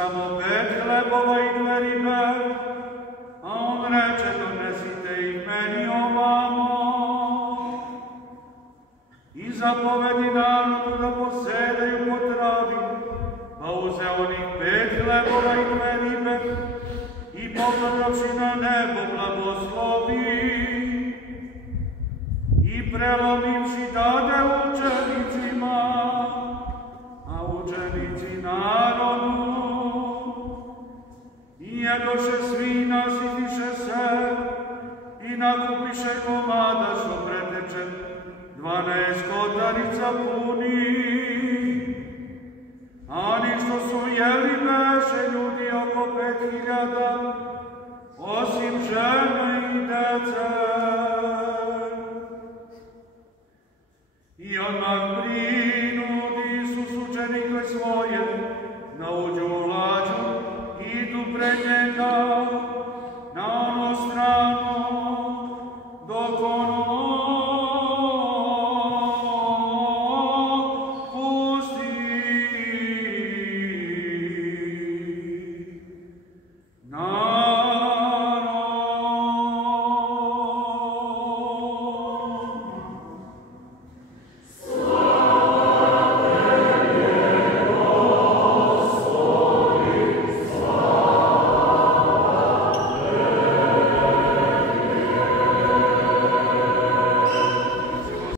samo 5 hlebova i 2 ribe, a on reče, donesite ih meni ovamo. I zapovedi narodu da posedaju po travi, pa uze onih 5 hlebova i 2 ribe, i pogledavši na nebo blagoslovi, i prelomivši dade učenicima, a učenici narodu. I jedoše svi, nasitiše se, i nakupiše komada što preteče 12 kotarica puni. A oni što su jeli beše ljudi oko 5.000, osim žene i dece. I odmah prinudi Isus učenike svoje, da uđu u lađu, idu pred njega, na